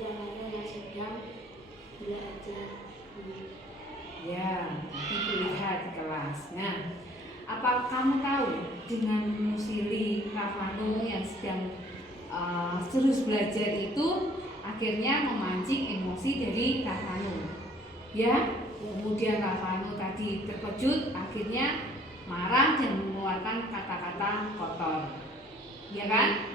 Rafano yang sedang belajar. Ya, itu lihat di kelas. Nah, apa kamu tahu dengan menyusili Rafano yang sedang terus belajar itu akhirnya memancing emosi dari Rafano? Ya, kemudian Rafano tadi terkejut, akhirnya marah dan mengeluarkan kata-kata kotor. Ya kan?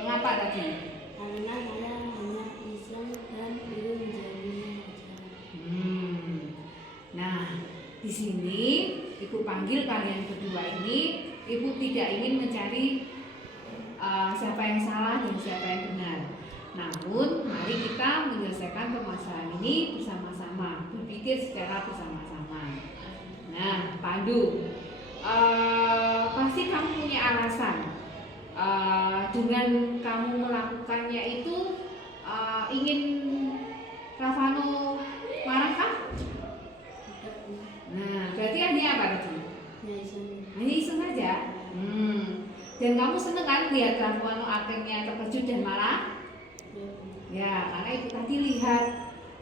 Mengapa tadi? Karena saya hanya iseng dan belum menjalani pelajaran. Nah, di sini Ibu panggil kalian berdua ini. Ibu tidak ingin mencari siapa yang salah dan siapa yang benar. Namun, mari kita menyelesaikan permasalahan ini bersama-sama, berpikir secara bersama-sama. Nah, Pandu, pasti kamu punya alasan dengan kamu melakukannya itu ingin Rafano marah kan? Nah, berarti artinya apa tadi? Hanya iseng saja. Dan kamu seneng kan lihat Rafano akhirnya terkejut dan marah? Ya, karena itu tadi lihat.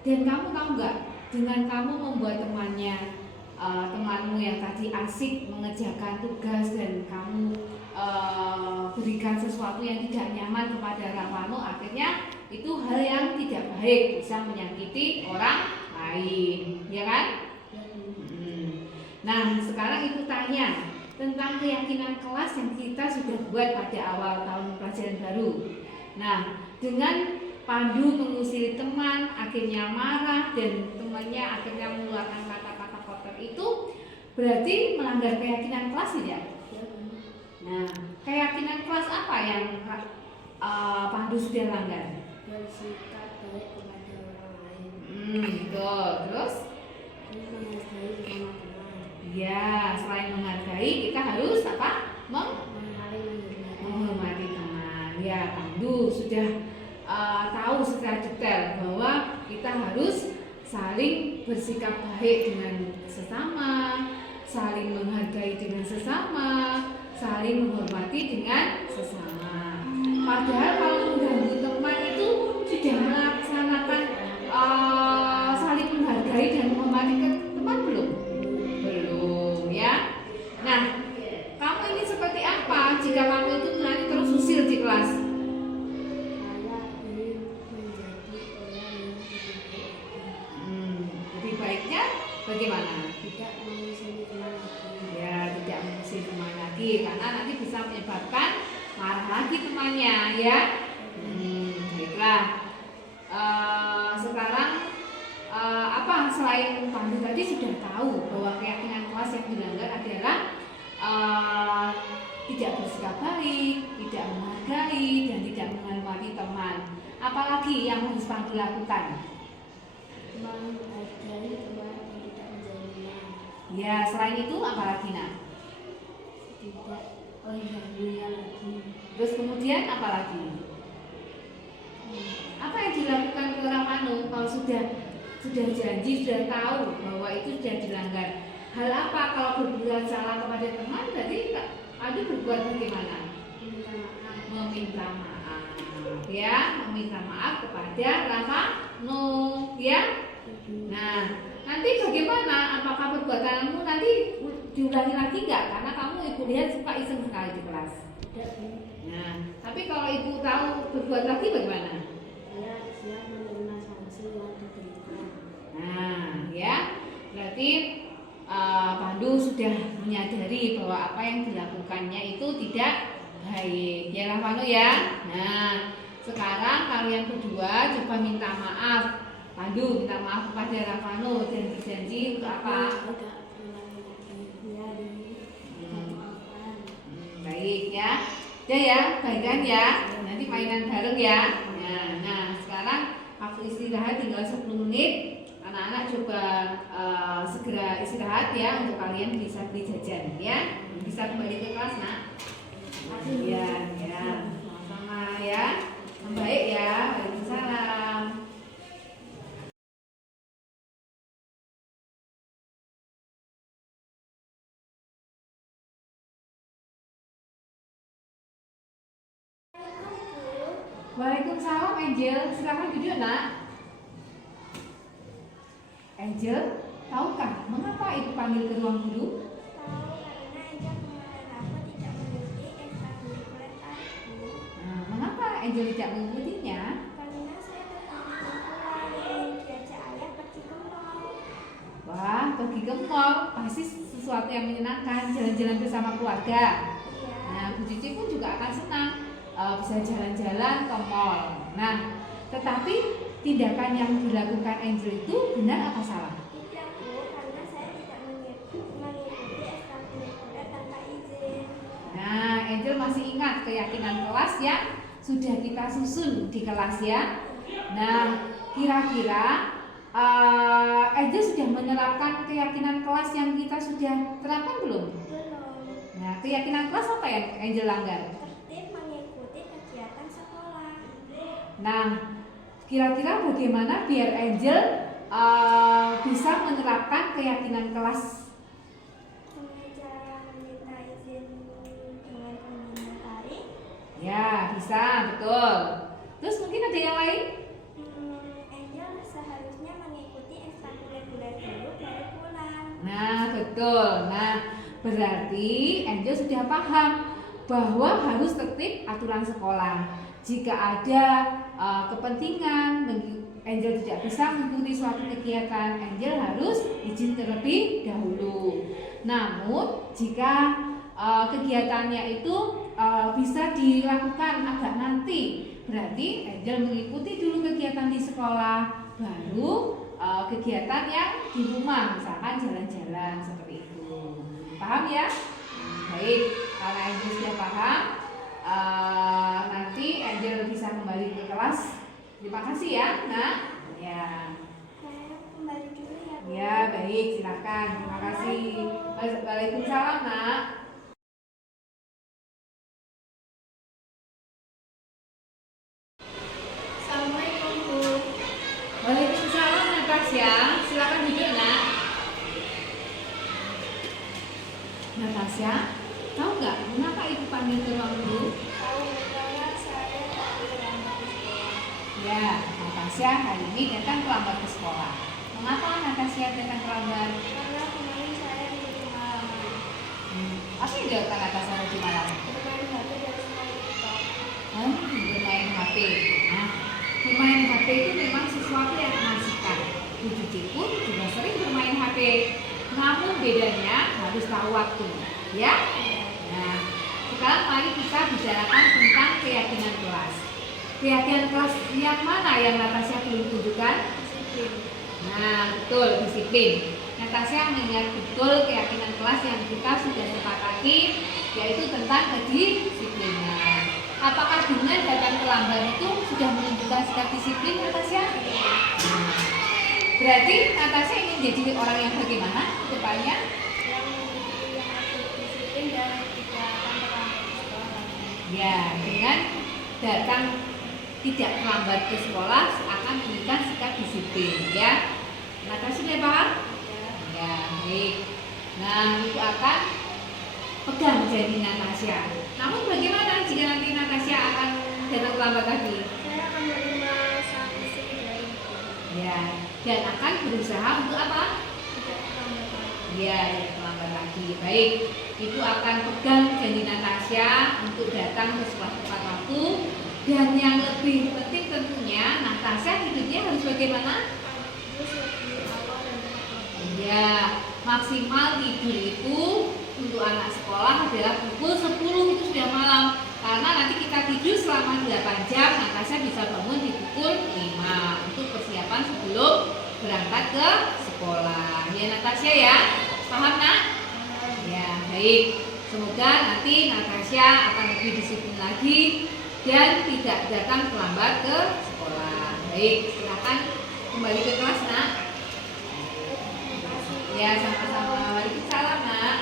Dan kamu tahu nggak, dengan kamu membuat temanmu yang tadi asik mengerjakan tugas dan kamu berikan sesuatu yang tidak nyaman kepada Rafano, akhirnya itu hal yang tidak baik, bisa menyakiti orang lain, ya kan? Nah, sekarang Ibu tanya tentang keyakinan kelas yang kita sudah buat pada awal tahun pelajaran baru. Nah, dengan Pandu mengusir teman, akhirnya marah dan temannya akhirnya mengeluarkan kata-kata kotor itu berarti melanggar keyakinan kelas tidak? Nah, keyakinan kelas apa yang Pandu sudah langgar? Bersikap baik kepada orang lain. Betul. Terus? Menghargai teman-teman. Ya, selain menghargai, kita harus apa? Menghormati teman. Ya, Pandu sudah tahu secara detail bahwa kita harus saling bersikap baik dengan sesama, saling menghargai dengan sesama, saling menghormati dengan sesama. Padahal kalau mengganggu teman itu sudah melaksanakan saling menghargai dan menghormati teman belum? Belum, ya. Nah, kamu ini seperti apa jika kamu itu nanti terus usil di kelas? Lebih baiknya bagaimana? Tidak mengusir teman lagi. Ya, tidak mengusir teman lagi karena nanti bisa menyebabkan marah lagi temannya, ya. Baiklah. Sekarang apa selain Pandu tadi sudah tahu bahwa keyakinan kelas yang dilanggar adalah tidak bersikap baik, tidak menghargai dan tidak menghormati teman. Apalagi yang harus Pandu lakukan? Menghargai teman dan tidak menjauhinya. Ya, selain itu apa lagi nak? Tidak mengganggunya lagi. Terus kemudian apa lagi? Apa yang dilakukan ke Rafano kalau sudah janji, sudah tahu bahwa itu sudah dilanggar? Hal apa kalau berbuat salah kepada teman? Berarti Adu berbuat bagaimana? Meminta maaf. Ya, meminta maaf kepada Rafano, ya. Nah, nanti bagaimana? Apakah perbuatanmu nanti diulangi lagi nggak? Karena kamu Ibu lihat suka iseng sekali di kelas. Nah, tapi kalau Ibu tahu berbuat lagi bagaimana? Saya siap menerima sanksi yang diberikan. Nah, ya, berarti Pandu sudah menyadari bahwa apa yang dilakukannya itu tidak baik, ya Rafano ya. Nah, sekarang kalian berdua coba minta maaf. Pandu minta maaf kepada Rafano dan berjanji untuk apa? Baik ya. Ya, baikkan ya. Nanti mainan bareng ya. Nah, sekarang waktu istirahat tinggal 10 menit. Anak-anak coba segera istirahat ya untuk kalian bisa beli jajan ya. Bisa kembali ke kelas nak. Ya, sama-sama ya. Baik ya. Waalaikumsalam. Waalaikumsalam Angel, silakan duduk nak. Angel, tahukah mengapa ibu panggil ke ruang guru? Tahu, karena Angel kemarin aku tidak mengikuti ekstrakurikuler aku. Nah, mengapa Angel tidak mengikutinya? Karena saya tertarik pulang ingin diajak ayah pergi ke mall. Wah, pergi ke mall pasti sesuatu yang menyenangkan, jalan-jalan bersama keluarga. Iya. Nah, Bu Cici pun juga akan senang bisa jalan-jalan ke mall. Nah, tetapi tindakan yang dilakukan Angel itu benar apa salah? Tidak Bu, karena saya tidak mengikuti ekstrakurikuler tanpa izin. Nah, Angel masih ingat keyakinan kelas yang sudah kita susun di kelas ya. Nah, kira-kira Angel sudah menerapkan keyakinan kelas yang kita sudah terapkan belum? Belum. Nah, keyakinan kelas apa yang Angel langgar? Tertib mengikuti kegiatan sekolah. Nah, kira-kira bagaimana biar Angel bisa menerapkan keyakinan kelas? Dengan cara meminta izin dengan pembina tari. Ya, bisa, betul. Terus mungkin ada yang lain? Angel seharusnya mengikuti ekstrakurikuler dulu baru pulang. Nah, betul. Nah, berarti Angel sudah paham bahwa harus tertib aturan sekolah. Jika ada kepentingan Angel tidak bisa mengikuti suatu kegiatan, Angel harus izin terlebih dahulu. Namun, jika kegiatannya itu bisa dilakukan agak nanti, berarti Angel mengikuti dulu kegiatan di sekolah, baru kegiatan yang di rumah, misalkan jalan-jalan seperti itu. Paham ya? Baik, karena Angel sudah paham, nanti Angel bisa kembali ke kelas. Terima kasih ya, Nak. Ya. Saya kembali dulu ya Bu. Ya, baik, silakan. Terima kasih. Waalaikumsalam, Nak. Assalamualaikum Bu. Waalaikumsalam, Natasha. Silakan duduk, Nak. Natasha, tahu nggak mengapa ibu panggil ke ruang guru? Tahu karena saya terlambat di sekolah. Ya, Natasha hari ini datang terlambat ke sekolah. Mengapa Natasha datang terlambat? Karena kemarin saya di malaman. Apa yang dilakukan Natasha tadi malam? Bermain HP dari sekolah TikTok. Bermain HP. Nah, bermain HP itu memang sesuatu yang mengasihkan. Bu Cici pun juga sering bermain HP. Namun bedanya harus tahu waktu, ya. Nah, sekarang mari kita bicarakan tentang keyakinan kelas. Keyakinan kelas yang mana yang Natasha belum tunjukkan? Disiplin. Nah, betul, disiplin. Natasha mengingat betul keyakinan kelas yang kita sudah sepakati, yaitu tentang kedisiplinan. Apakah dengan datang terlambat itu sudah menunjukkan sikap disiplin, Natasha? Berarti Natasha ingin jadi orang yang bagaimana ke depannya? Yang aktif disiplin dan tidak akan terlambat di sekolah. Ya, dengan datang tidak terlambat ke sekolah akan menunjukkan sikap disiplin, ya. Natasha sudah paham? Ya, baik. Nah, itu akan pegang janji Natasha. Namun bagaimana jika nanti Natasha akan datang terlambat lagi? Saya akan menerima sanksi dari itu. Ya, dan akan berusaha untuk apa? Tidak terlambat lagi. Ya, tidak terlambat lagi. Baik, Ibu akan pegang janji Natasha untuk datang ke sekolah tepat waktu. Dan yang lebih penting tentunya Natasha tidurnya harus bagaimana? Terus lebih awal dan tepat waktu. Ya, maksimal tidur itu untuk anak sekolah adalah pukul 10 itu sudah malam. Karena nanti kita tidur selama 8 jam, Natasha bisa bangun di pukul 5 untuk persiapan sebelum berangkat ke sekolah. Ya Natasha ya, paham nak? Ya baik. Semoga nanti Natasha akan lebih disiplin lagi dan tidak datang terlambat ke sekolah. Baik, silakan kembali ke kelas nak. Ya sama-sama. Waalaikumsalam nak.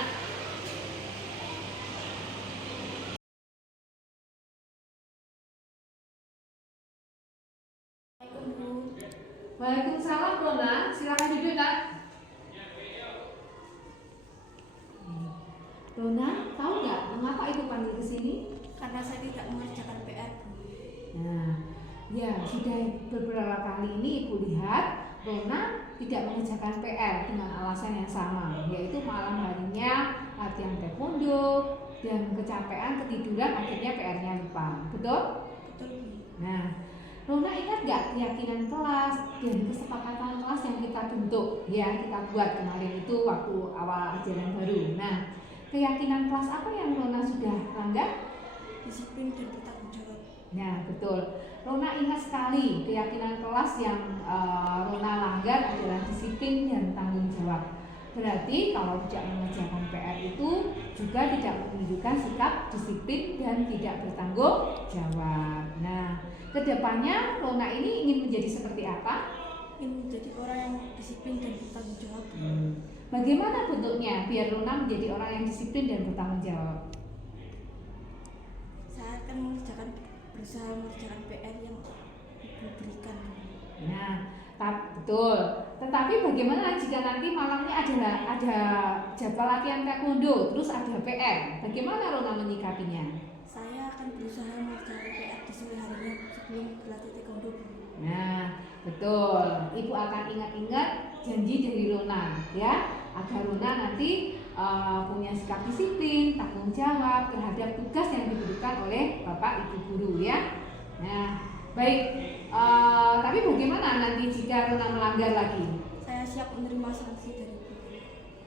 Waalaikumsalam Rona, silakan duduk nak. Rona, tahu nggak mengapa ibu panggil ke sini? Karena saya tidak mengerjakan PR. Nah, ya sudah beberapa kali ini Ibu lihat Rona tidak mengerjakan PR dengan alasan yang sama, yaitu malam harinya latihan taekwondo dan kecapean, ketiduran, akhirnya PR-nya lupa. Betul? Betul, Bu. Nah, Rona ingat nggak keyakinan kelas dan kesepakatan kelas yang kita bentuk, ya kita buat kemarin itu waktu awal ajaran baru. Nah, keyakinan kelas apa yang Rona sudah langgar? Disiplin dan bertanggung jawab. Nah, betul. Rona ingat sekali keyakinan kelas yang Rona langgar adalah disiplin dan tanggung jawab. Berarti kalau tidak mengerjakan PR itu juga tidak menunjukkan sikap disiplin dan tidak bertanggung jawab. Nah, kedepannya Rona ini ingin menjadi seperti apa? Ingin menjadi orang yang disiplin dan bertanggung jawab. Bagaimana bentuknya biar Rona menjadi orang yang disiplin dan bertanggung jawab? Saya akan berusaha mengerjakan PR yang Ibu berikan. Nah, betul. Tetapi bagaimana jika nanti malamnya ada jadwal latihan taekwondo, terus ada PR? Bagaimana Rona menyikapinya? Saya akan berusaha mengerjakan PR di sore harinya sebelum berlatih taekwondo. Nah, betul. Ibu akan ingat-ingat janji dari Rona, ya, agar Rona nanti punya sikap disiplin, tanggung jawab terhadap tugas yang diberikan oleh Bapak Ibu guru, ya. Nah, baik. Tapi bagaimana nanti jika Rona melanggar lagi? Saya siap menerima sanksi dari Ibu.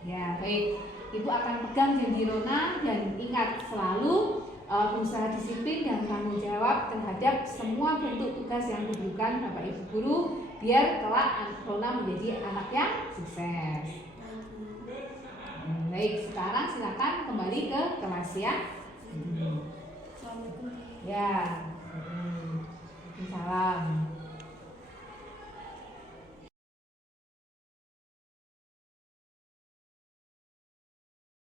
Ya, baik. Ibu akan pegang janji Rona dan ingat selalu berusaha disiplin dan tanggung jawab terhadap semua bentuk tugas yang diberikan Bapak Ibu guru biar kelak Rona menjadi anak yang sukses. Baik, sekarang silakan kembali ke kelas ya. Assalamualaikum. Ya. Salam.